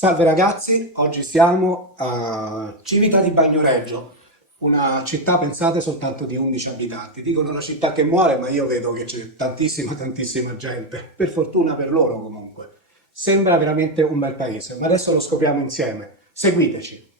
Salve ragazzi, oggi siamo a Civita di Bagnoregio, una città pensate soltanto di 11 abitanti. Dicono una città che muore, ma io vedo che c'è tantissima gente, per fortuna per loro comunque. Sembra veramente un bel paese, ma adesso lo scopriamo insieme. Seguiteci!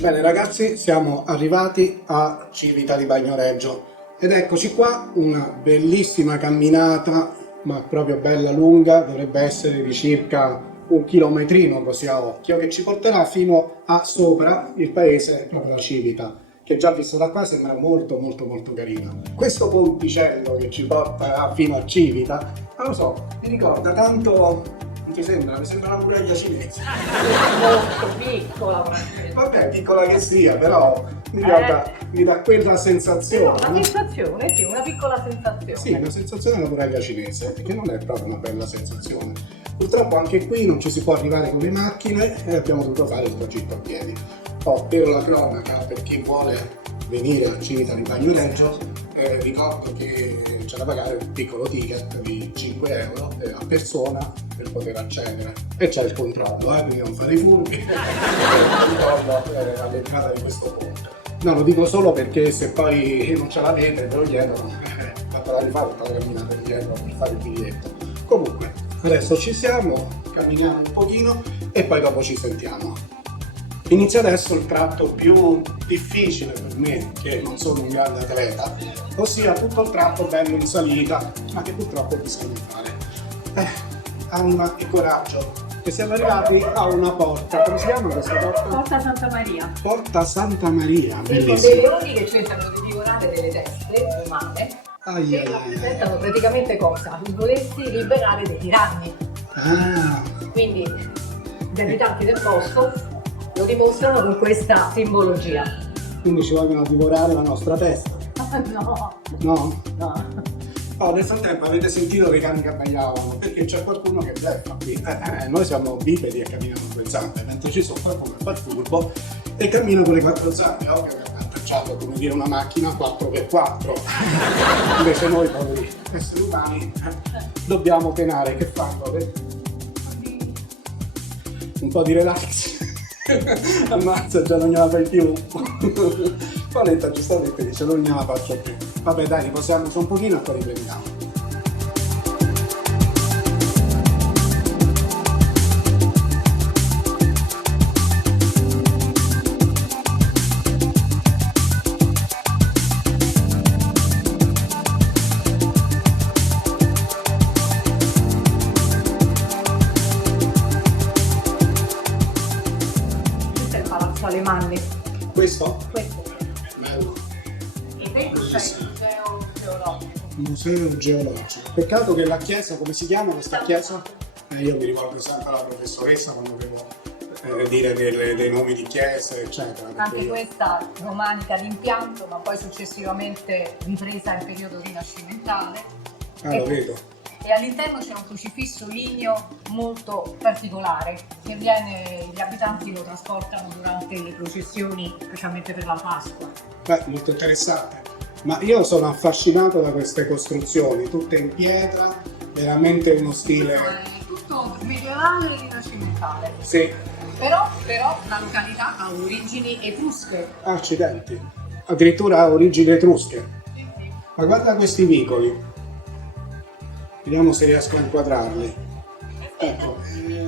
Bene ragazzi, siamo arrivati a Civita di Bagnoregio ed eccoci qua, una bellissima camminata, ma proprio bella lunga, dovrebbe essere di circa un chilometrino così a occhio, che ci porterà fino a sopra il paese, proprio la Civita, che già visto da qua sembra molto carino. Questo ponticello che ci porta fino a Civita, non lo so, mi ricorda tanto. Non ti sembra? Mi sembra una muraglia cinese. Molto piccola, Vabbè, piccola che sia, però mi dà quella sensazione. una No? sensazione, sì, una piccola sensazione. Sì, una sensazione della muraglia cinese, che non è proprio una bella sensazione. Purtroppo anche qui non ci si può arrivare con le macchine e abbiamo dovuto fare il tragitto a piedi. Per la cronaca, per chi vuole venire a Civita di Bagnoregio, ricordo che c'è da pagare un piccolo ticket di 5 euro a persona per poter accedere. E c'è il controllo, quindi non fare i furbi, il controllo all'entrata di questo ponte. No, lo dico solo perché se poi non ce l'avete ve lo chiedono, fatta la rifare tutta la camminata indietro per fare il biglietto. Comunque, adesso ci siamo, camminiamo un pochino e poi dopo ci sentiamo. Inizia adesso il tratto più difficile per me, che non sono un grande atleta, ossia tutto il tratto bello in salita, ma che purtroppo bisogna fare. Anima e coraggio. E siamo arrivati a una porta, come si chiama questa porta? Porta Santa Maria. Porta Santa Maria, Ci sono dei bellissima. leoni che cercano di divorare delle teste umane che rappresentano praticamente cosa? Il volersi liberare dei tiranni. Ah, Quindi gli abitanti del posto lo dimostrano con questa simbologia. quindi ci vogliono divorare la nostra testa, No, no? no. Oh, nel frattempo avete sentito che i cani che abbaiavano, perché c'è qualcuno che bleffa qui. Noi siamo bipedi e camminiamo con le zampe, mentre ci sono qualcuno che fa il furbo e cammina con le quattro zampe. Ovvio che ha attacciato come dire una macchina 4x4. Invece noi, poveri esseri umani, dobbiamo penare. Che fanno? Un po' di relax. Ammazza, già non gliela fai più. Paoletta giustamente dice non gliela faccio più. Vabbè dai, riposiamo un pochino e poi riprendiamo. Questo è il Palazzo Alemanni. Questo? Questo. Bello. E dentro c'è il museo geologico. Museo geologico. Peccato che la chiesa, come si chiama questa chiesa? Io mi ricordo sempre la professoressa quando devo dire dei nomi di chiese, eccetera. perché Anche io- questa romanica d'impianto, ma poi successivamente ripresa in periodo rinascimentale. Ah, lo vedo. E all'interno c'è un crocifisso ligneo molto particolare che gli abitanti lo trasportano durante le processioni, specialmente per la Pasqua. Beh, molto interessante. Ma io sono affascinato da queste costruzioni, tutte in pietra, veramente uno stile. È tutto medievale e rinascimentale. Sì, Però la località ha origini etrusche. accidenti. Addirittura ha origini etrusche. Ma guarda questi vicoli. Vediamo se riesco a inquadrarli. Ecco,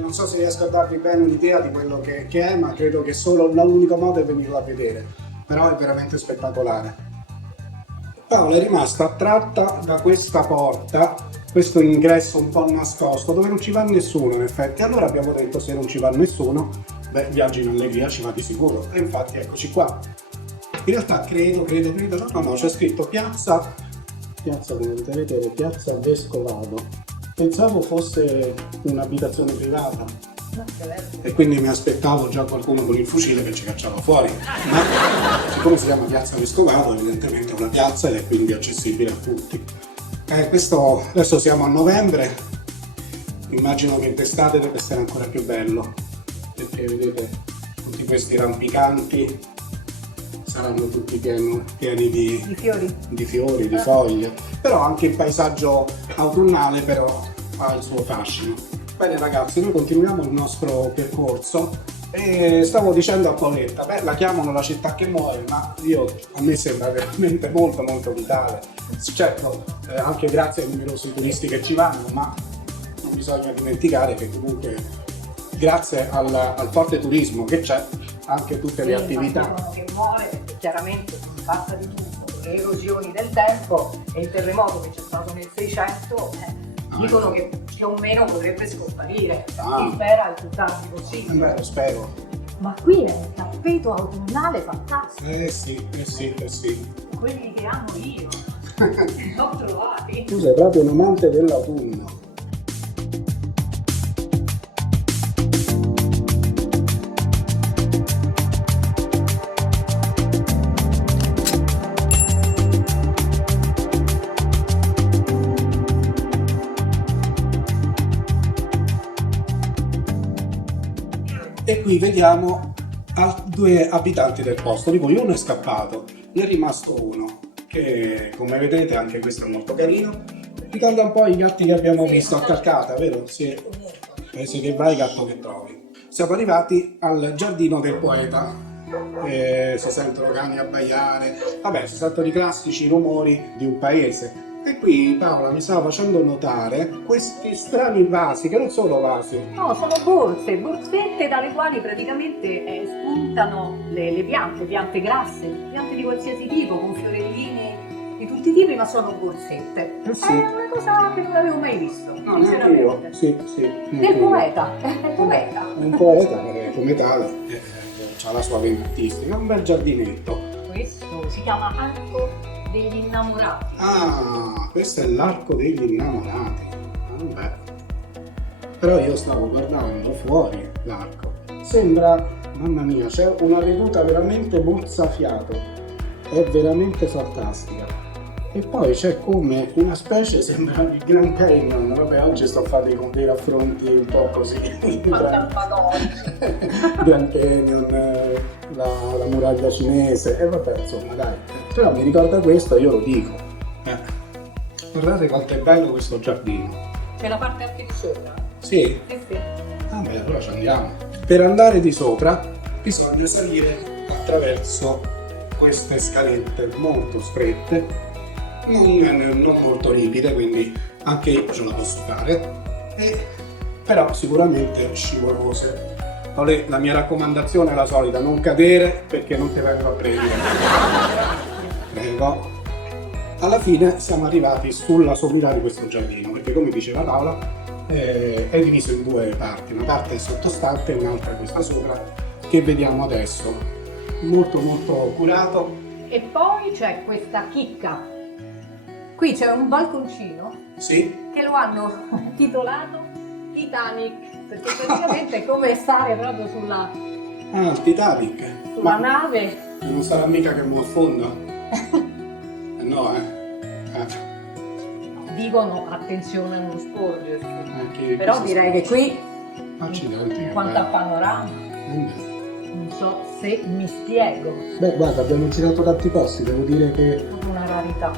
non so se riesco a darvi bene un'idea di quello che è, ma credo che solo l'unico modo è venirlo a vedere. Però è veramente spettacolare. Paola è rimasta attratta da questa porta, questo ingresso un po' nascosto, dove non ci va nessuno in effetti. Allora abbiamo detto se non ci va nessuno, beh, viaggi in allegria ci va di sicuro. E infatti eccoci qua. In realtà credo, no, c'è scritto piazza, come potete vedere, piazza Vescovado. Pensavo fosse un'abitazione privata. e quindi mi aspettavo già qualcuno con il fucile che ci cacciava fuori, ma siccome si chiama Piazza Vescovato evidentemente è una piazza ed è quindi accessibile a tutti. Adesso siamo a novembre, immagino che in estate deve essere ancora più bello, perché vedete tutti questi rampicanti saranno tutti pieni di fiori, di foglie, però anche il paesaggio autunnale però ha il suo fascino. Bene ragazzi, noi continuiamo il nostro percorso e stavo dicendo a Paoletta, beh, la chiamano la città che muore, ma a me sembra veramente molto molto vitale. Certo, anche grazie ai numerosi turisti che ci vanno, ma non bisogna dimenticare che comunque grazie al forte turismo che c'è, anche tutte le attività. Che muore perché chiaramente si fatta di tutto, le erosioni del tempo e il terremoto che c'è stato nel 600 dicono che più o meno potrebbe scomparire. Si spera il più tardi possibile. Beh, lo spero. Ma qui è un tappeto autunnale fantastico. Sì. Quelli che amo io. Li ho trovati. Tu sei proprio un amante dell'autunno. E qui vediamo due abitanti del posto, di cui uno è scappato, ne è rimasto uno, che come vedete anche questo è molto carino, ricorda un po' i gatti che abbiamo visto a Calcata, vero? Sì, paese che vai, gatto che trovi. Siamo arrivati al giardino del poeta, si sentono cani abbaiare, vabbè, si sentono i classici rumori di un paese. E qui Paola mi stava facendo notare questi strani vasi, che non sono vasi. No, sono borsette dalle quali praticamente spuntano le piante grasse, piante di qualsiasi tipo, con fiorellini di tutti i tipi, ma sono borsette. Sì. È una cosa che non avevo mai visto. No, neanche io. Sì. Del poeta, è poeta. È un poeta che come tale ha la sua vena artistica, è un bel giardinetto. Questo si chiama Arco degli Innamorati. Ah, questo è l'arco degli innamorati. Vabbè. Però io stavo guardando fuori l'arco. Sembra, mamma mia, c'è una veduta veramente mozzafiato. È veramente fantastica. E poi c'è come una specie, sembra il Grand Canyon. Vabbè, oggi sto a fare dei raffronti un po' così. Grand Canyon, la muraglia cinese, e vabbè, insomma, dai. Però mi ricorda questo, io lo dico. Guardate quanto è bello questo giardino. C'è la parte anche di sopra? Sì? Sì. Vabbè, allora ci andiamo. Per andare di sopra bisogna salire attraverso queste scalette molto strette, non molto ripide, quindi anche io ce la posso fare, però sicuramente scivolose. La mia raccomandazione è la solita, non cadere perché non ti vengo a prendere. Prego. Alla fine siamo arrivati sulla sommità di questo giardino, perché come diceva Paola è diviso in due parti, una parte è sottostante e un'altra questa sopra che vediamo adesso, molto molto curato. E poi c'è questa chicca, qui c'è un balconcino, Sì. che lo hanno titolato Titanic, perché praticamente è come stare proprio sulla Il Titanic. nave. Non sarà mica che mi affonda? No, Dicono attenzione a non sporgersi, però questo direi che qui, accidenti, in quanto a panorama, Beh. non so se mi spiego, Beh, guarda, abbiamo girato tanti posti, devo dire che è una rarità.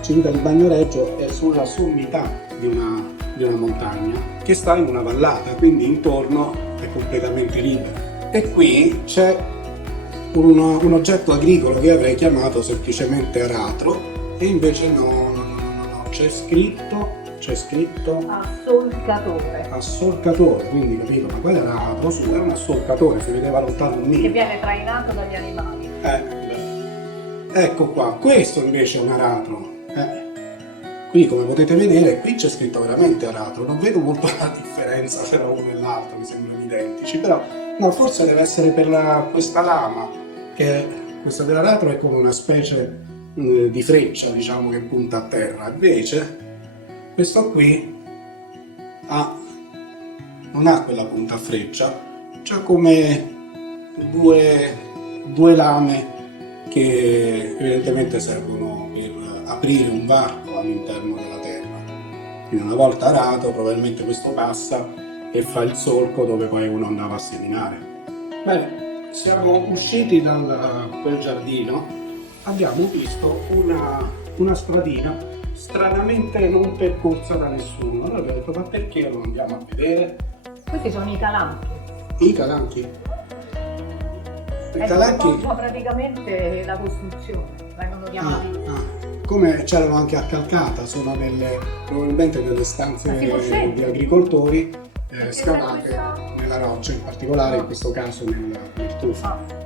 Città di Bagnoregio è sulla sommità di una montagna che sta in una vallata, quindi intorno è completamente libero. E qui c'è un oggetto agricolo che avrei chiamato semplicemente aratro, e invece no, c'è scritto assolcatore, quindi capito, ma quello era aratro, su, era un assolcatore, si vedeva lontano un Che miglio. viene trainato dagli animali. Ecco qua, questo invece è un aratro. Qui come potete vedere, qui c'è scritto veramente aratro, non vedo molto la differenza tra uno e l'altro, mi sembrano identici, però no, forse deve essere per questa lama, che questa dell'aratro è come una specie di freccia, diciamo, che punta a terra, invece questo qui ha non ha quella punta a freccia, c'ha come due lame che evidentemente servono per aprire un varco all'interno della terra. Quindi una volta arato probabilmente questo passa e fa il solco dove poi uno andava a seminare. Bene, siamo usciti da quel giardino, abbiamo visto una stradina stranamente non percorsa da nessuno. Allora abbiamo detto, ma perché non andiamo a vedere? Questi sono i calanchi. I calanchi? I calanchi? Praticamente la costruzione, vengono chiamati. Come c'erano anche a Calcata, sono probabilmente delle stanze di agricoltori scavate nella roccia, in particolare in questo caso nel tufo.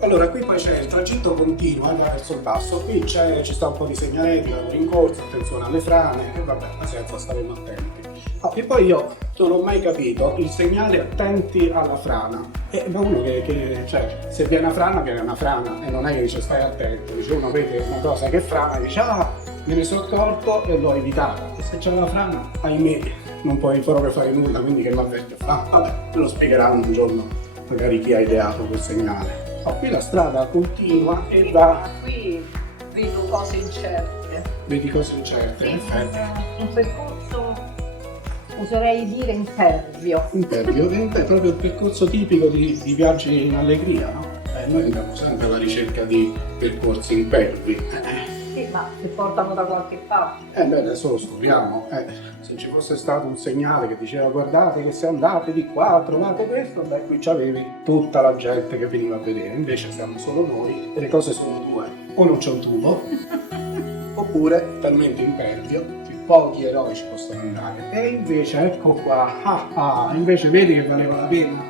Allora, qui poi c'è il tragitto continuo, va verso il basso, qui ci sta un po' di segnaletica, lavori in corso, attenzione alle frane, e vabbè, pazienza, staremo attenti. E poi io non ho mai capito il segnale attenti alla frana. Ma uno cioè, se viene una frana, e non è che dice stai attento, dice uno vede una cosa che frana e dice me ne sono accorto e l'ho evitata. E se c'è una frana, ahimè, non puoi proprio fare nulla, quindi che mi avverte. Vabbè, me lo spiegheranno un giorno, magari chi ha ideato quel segnale. Qui la strada continua e va. Qui vedo cose incerte. Vedi cose incerte, in effetti. Un percorso, oserei dire impervio. Impervio, è proprio il percorso tipico di viaggi in allegria, no? Noi andiamo sempre alla ricerca di percorsi impervi. Sì, ma se portano da qualche parte. Beh, adesso lo scopriamo. Se ci fosse stato un segnale che diceva guardate che se andate di qua trovate questo, beh, qui c'avevi tutta la gente che veniva a vedere. Invece siamo solo noi e le cose sono due. O non c'è un tubo, oppure talmente impervio che pochi eroi ci possono andare. E invece ecco qua, invece vedi che valeva la pena.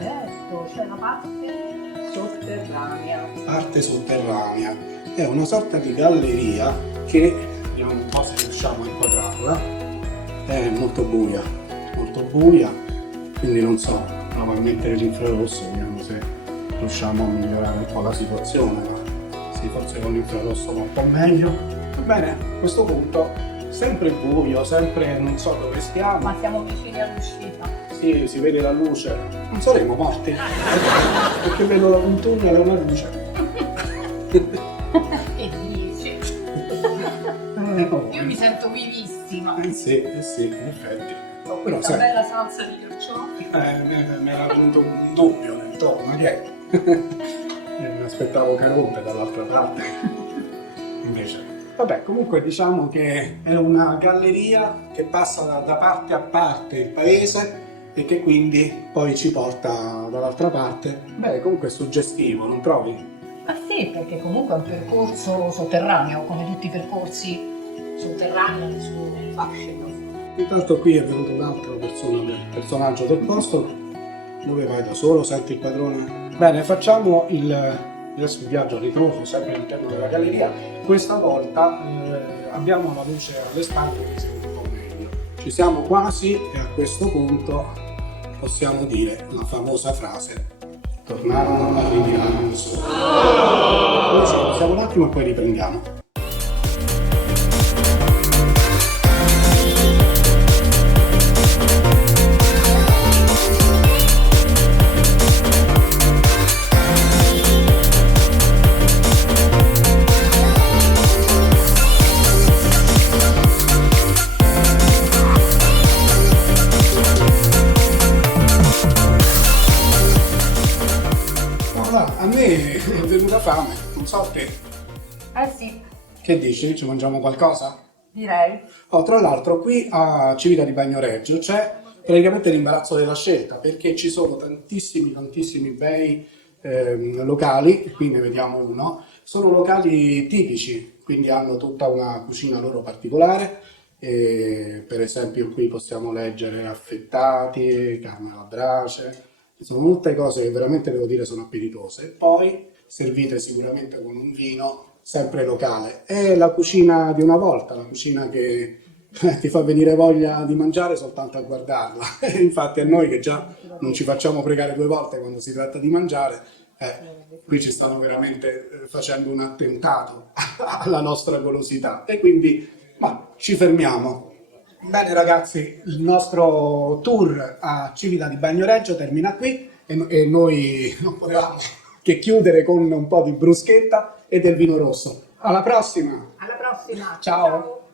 Certo, c'è la parte sotterranea. Parte sotterranea. È una sorta di galleria che, vediamo un po' se riusciamo a inquadrarla, è molto buia, quindi non so, provo a mettere l'infrarosso, vediamo se riusciamo a migliorare un po' la situazione, ma sì, forse con l'infrarosso va un po' meglio. Va bene, a questo punto, sempre buio, sempre non so dove stiamo. Ma siamo vicini all'uscita. Sì, si vede la luce, non saremo morti, perché vedo un tunnel e una luce. Che dici? Io mi sento vivissima. Sì, in effetti. Ho questa bella salsa di carciofi. Mi era venuto un dubbio nel tono, ma che è? Mi aspettavo Caronte dall'altra parte. Invece. Vabbè, comunque diciamo che è una galleria che passa da parte a parte il paese e che quindi poi ci porta dall'altra parte. Beh, comunque è suggestivo, non trovi? Ah sì, perché comunque è un percorso sotterraneo, come tutti i percorsi sotterranei su fascino. Intanto qui è venuto un altro personaggio del posto. Dove vai da solo? Senti il padrone? Bene, facciamo il viaggio a ritroso sempre all'interno della galleria. Questa volta abbiamo la luce alle spalle che si vede un po' meglio. Ci siamo quasi e a questo punto possiamo dire la famosa frase: tornarono a ritirare il sole. Noi ci pausiamo un attimo e poi riprendiamo. A me è venuta fame, non so te. Sì. Che dici? Ci mangiamo qualcosa? Direi. Tra l'altro qui a Civita di Bagnoregio c'è praticamente l'imbarazzo della scelta, perché ci sono tantissimi bei locali, qui ne vediamo uno, sono locali tipici, quindi hanno tutta una cucina loro particolare. Per esempio qui possiamo leggere affettati, carne alla brace. Sono molte cose che veramente devo dire sono appetitose, poi servite sicuramente con un vino sempre locale. È la cucina di una volta, la cucina che ti fa venire voglia di mangiare soltanto a guardarla. Infatti a noi che già non ci facciamo pregare due volte quando si tratta di mangiare, qui ci stanno veramente facendo un attentato alla nostra golosità e quindi ci fermiamo. Bene ragazzi, il nostro tour a Civita di Bagnoregio termina qui e noi non potevamo che chiudere con un po' di bruschetta e del vino rosso. Alla prossima! Alla prossima! Ciao.